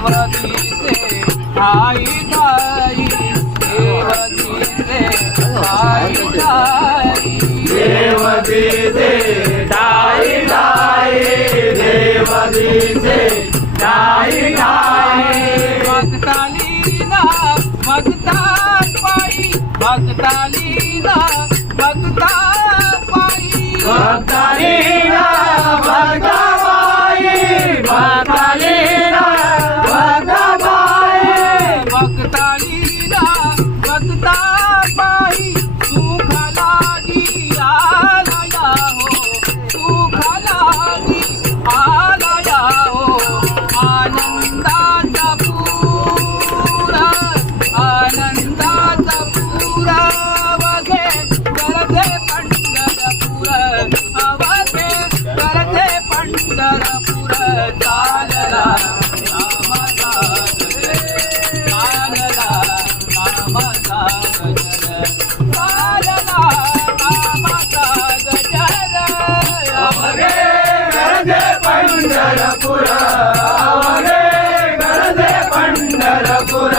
देवकीचे ठाई ठाई देवकीचे ठाई ठाई देवकीचे ठाई ठाई देवकीचे ठाई ठाई भक्तालीना भक्ता पायी भक्तालीना भक्ता पायी भक्तालीना भक्ताबाई भक्तालीना भक्ताबाई भक्तालीना भक्ता पायी सुख लागी आलया हो सुख लागी आलया हो आनंदाचा पूरा वगे करते पंढरपूर अवगे करते पंढरपूर चालला नामाचा चालला नामाचा गजर चालला नामाचा गजर अवघे गरजे पंढरपूर अवघे गरजे पंढरपूर